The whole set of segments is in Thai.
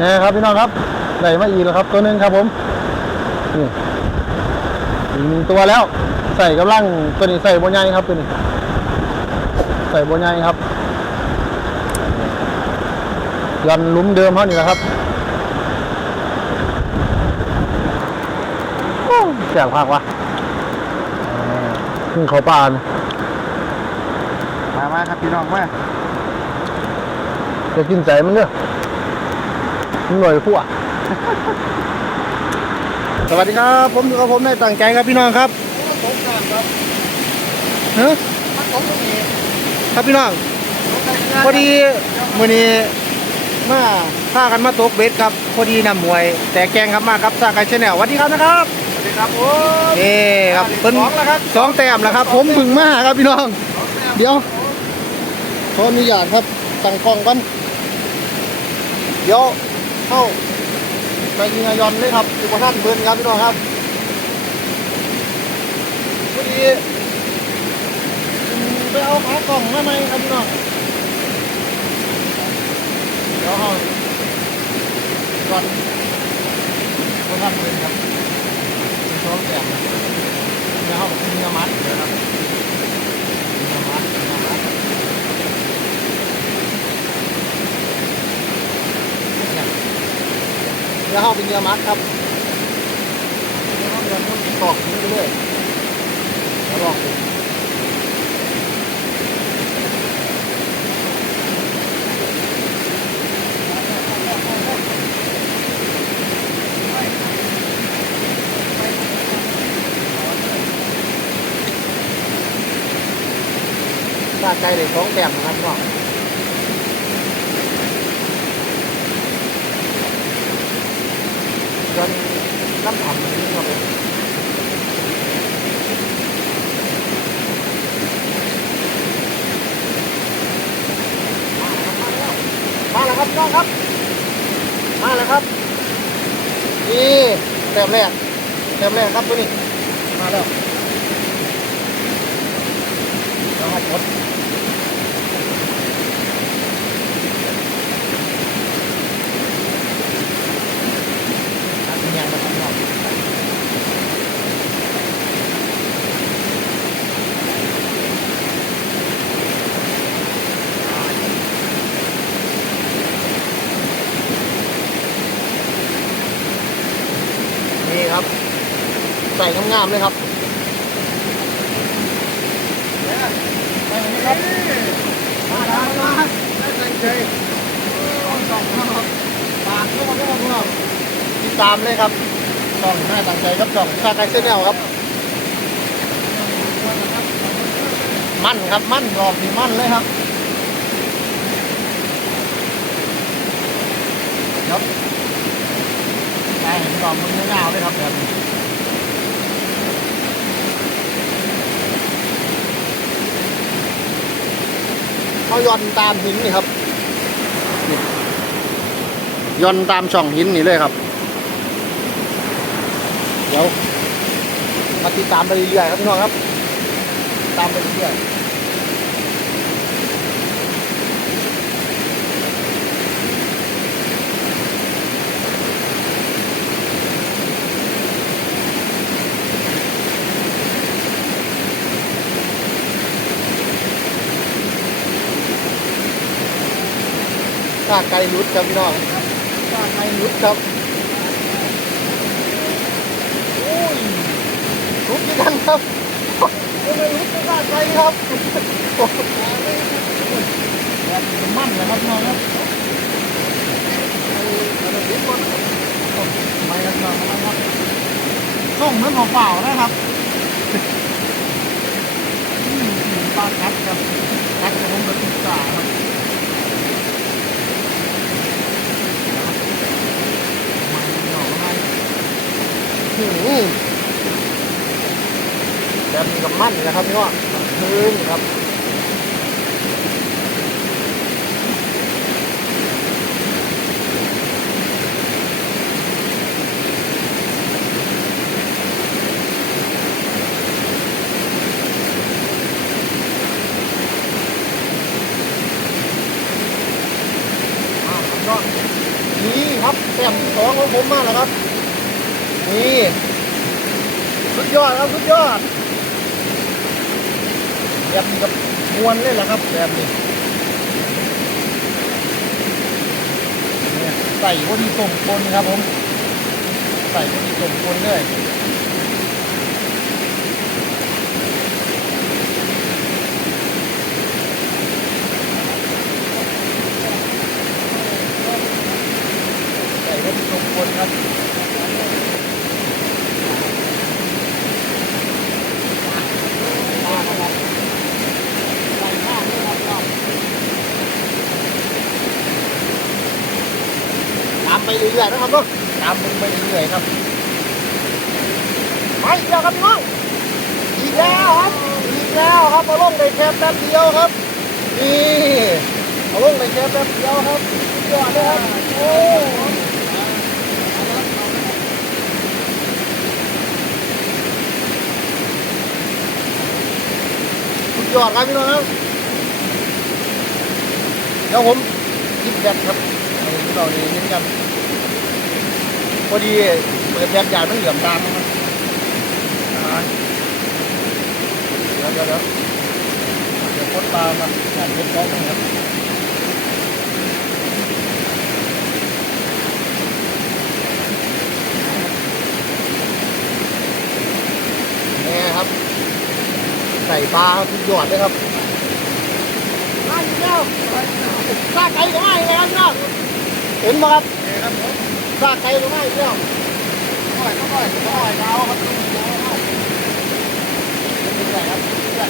นี่ครับพี่น้องครับได้มาอีกแล้วครับ ตัวหนึ่งครับผมนี่อีกหนึ่งตัวแล้ว ใส่กำลังตัวนี้ใส่บนใหญ่ครับตัวนี้ ใส่บนใหญ่ครับยันหลุมเดิมเขานี่แหละครับโอ้แสบภาควะขึ้นเขาป่านมามาครับพี่น้องมาจะกินใจมันเด้อมัน หน่อยพวกสวัสดีครับ ผมอยู่กับผมในต่างใจครับพี่น้องครับเฮ้ครับพี่น้องพอดีมื้อนี้มาพากันมาตกเบ็ดครับพอดีนำมวย แต่แกงครับมาครับสร้างกันชแนลสวัสดีครับนะครับสวัสดีครับผมนี่ครับเพิ่นสองแล้วครับสองแต้มแล้วครับ ผมบึงมาครับพี่น้อง เดี๋ยวขออนุญาตครับตั้งกล้องกันเดี๋ยว เข้าไปยิงยอนเลยครับอยู่กับท่านเบิร์นครับพี่น้องครับพอดีไปเอาขากล่องมาไหมครับพี่น้องเดี๋ยวเข้าก่อนบนท่านเบิร์นครับเป็นสองแต้มนะเดี๋ยวเข้าไปยิงมัดเดี๋ยวครับยิงมัดยิงมัด เนื้อห้องเป็นเนื้อมัดครับเนื้อห้องเดินต้องตอกนี้ไปเรื่อยแล้วลองดูถ้าใจเด็กสองแต้มนะครับพี่น้อง จนน้ำผักนี้ก็เป็นมาแล้วครับน้องครับ มาแล้วครับ นี่แต้มแรกแต้มแรกครับตัวนี้ มาแล้วแล้วมาชดตัดเงียงมาข้างนอกนี่ครับ ใส่งามๆเลยครับใส่แบบนี้ครับมาแล้วมาได้ใจใจสองครับปากเข้ามาเข้ามาเข้ามาติดตามเลยครับช่องหน้าต่างใจครับช่องชาไกเซนแนลครับ มั่นครับมั่นรอบนี่มั่นเลยครับครับใช่รอบมันเงาๆเลยครับแบบ เขาย่อนตามหินนี่ครับย่อนตามช่องหินนี่เลยครับ เดี๋ยวมาติดตามไปเรื่อยๆครับพี่น้องครับ ตามไปเรื่อยๆาไก่ลุดครับพี่น้องซาไก่ลุดครับโอ้ยลุดด้วยกันครับไม่ไม่รู้จะว่าใครครับมั่นนะครับน้องครับไม่ครับน้องครับส่งมือนเปล่านะครับปลาคัดครับคัดของผมเป็นปลาครับไม่หน่อไม่หืม แบบนี้กับมั่นนะครับพี่ว่าคืนครับอ่าครับก็นี่ครับต้มที่สองของผมมาแล้วครับ นี่สุดยอดครับสุดยอดแบบนี้กับมวนเลยล่ะครับแบบนี้เนี่ยใส่พอดีส่งคนครับผม ใส่พอดีส่งคนเลย ใส่พอดีส่งคนครับ ตาม ไปเรื่อยๆนะครับเนาะตามมึงไปเรื่อยๆครับไปอีกแล้วครับพี่น้องอีกแล้วครับอีกแล้วครับมาลงในแคปแป๊บเดียวครับนี่มาลงในแคปแป๊บเดียวครับสุดยอดเลยครับโอ้สุดยอดครับพี่น้องครับเดี๋ยวผมยิบแบตครับเอาพี่น้องนี่เห็นกัน พอดีเปิดแบตยานมันเหลื่อมตามนะครับอ่าเดี๋ยวเดี๋ยวเดี๋ยวเดี๋ยวพดตามมาอย่างเล็กน้อยนะครับนี่ครับ ใส่ปลาครับสุดยอดเลยครับมาอีกแล้วซากไก่ก็มาอีกแล้วครับพี่น้องเห็นไหมครับครับผม ซากไก่ก็มาอีกแล้วค่อยค่อยค่อยเอาครับเป็นไงครับเป็นไง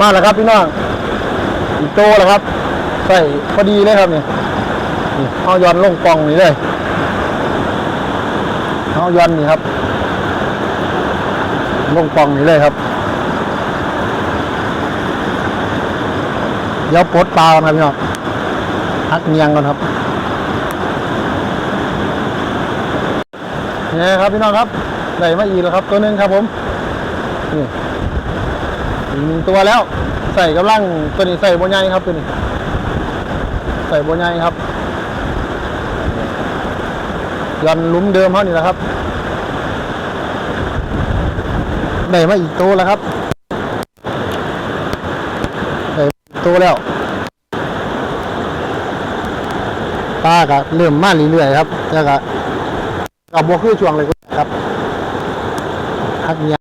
มาแล้วครับพี่น้องอีกโตแล้วครับ ใส่พอดีเลยครับนี่เอาย้อนลงกล่องนี่เลยเอาย้อนนี่ครับ ลงปล่องนี่เลยครับ เดี๋ยวปดปลาก่อนครับพี่น้องพักเนียงก่อนครับนี่ครับพี่น้องครับได้มาอีกแล้วครับ ตัวนึงครับผมนี่อีกหนึ่งตัวแล้ว ใส่กำลังตัวนี้ใส่บนใหญ่ครับตัวนี้ ใส่บนใหญ่ครับยันลุ้มเดิมเขานี่แหละครับได้มาอีกตัวแล้วครับได้มาอีกตัวแล้วปลาก็เริ่มมาเรื่อยๆครับแล้วก็กับบัวคือช่วงเลยครับพักเนี้ย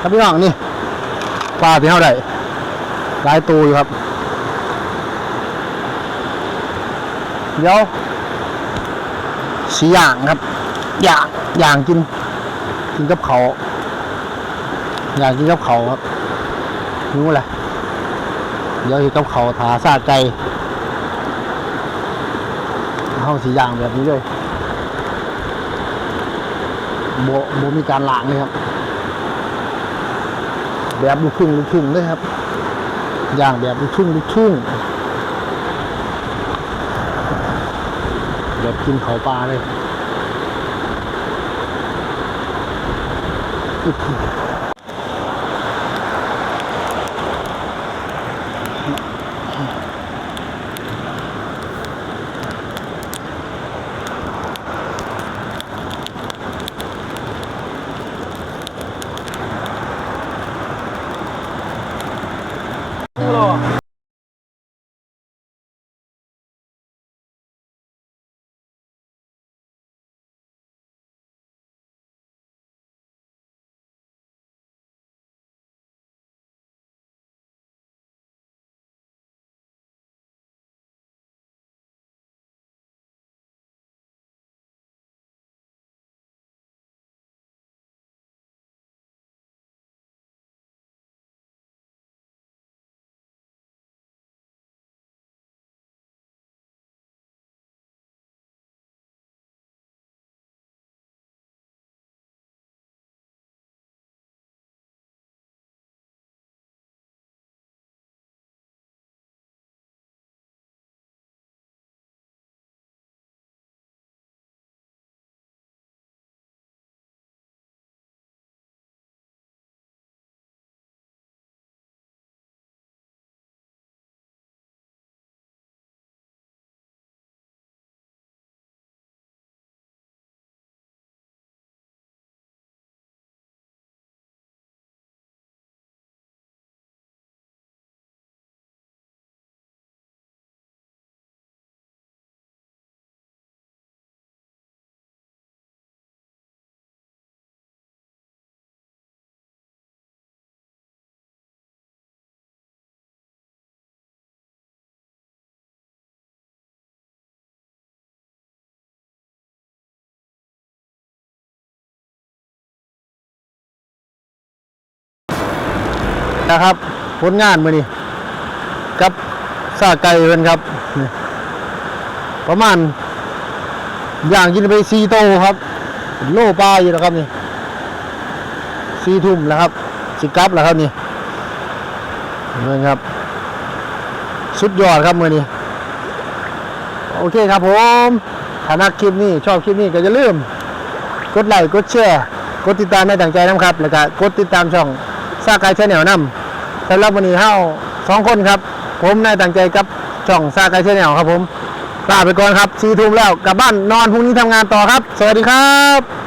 ครับพี่น้องนี่ปลาที่เท่าไหร่หลายตัวอยู่ครับ เดี๋ยวสีย่างครับย่างย่างกิน กินกับเขาวย่างกินกับเขาวครับนิ้วแหละเดี๋ยวกินกับเขาวถาซาไก่เข้าสีย่างแบบนี้เลยโบโบมีการล้างเลยครับ แบบลูกทุ่งลูกทุ่งเลยครับอย่างแบบลูกทุ่งลูกทุ่งแบบกินเขาปลาเลย นะครับ ผลงานมือนี้กับซาไก่เพิ่นครับ ประมาณ อย่างกินไปซีโตครับ โลปลาอยู่แล้วครับนี่ซีทุ่มแล้วครับสิกับแล้วครับนี่เงินครับ สุดยอดครับมือนี้โอเคครับผมถ้านักคลิปนี้ชอบคลิปนี้ก็อย่าลืม กดไลค์กดแชร์กดติดตามในต่างใจน้ำครับ แล้วก็กดติดตามช่องซากายชาแนลน้ำ สำหรับวันนี้เฮาสองคนครับ ผมนายต่างใจกับช่องซากายชนแนลครับผมลาไปก่อนครับสี่ทุ่มแล้วกลับบ้านนอนพรุ่งนี้ทำงานต่อครับ สวัสดีครับ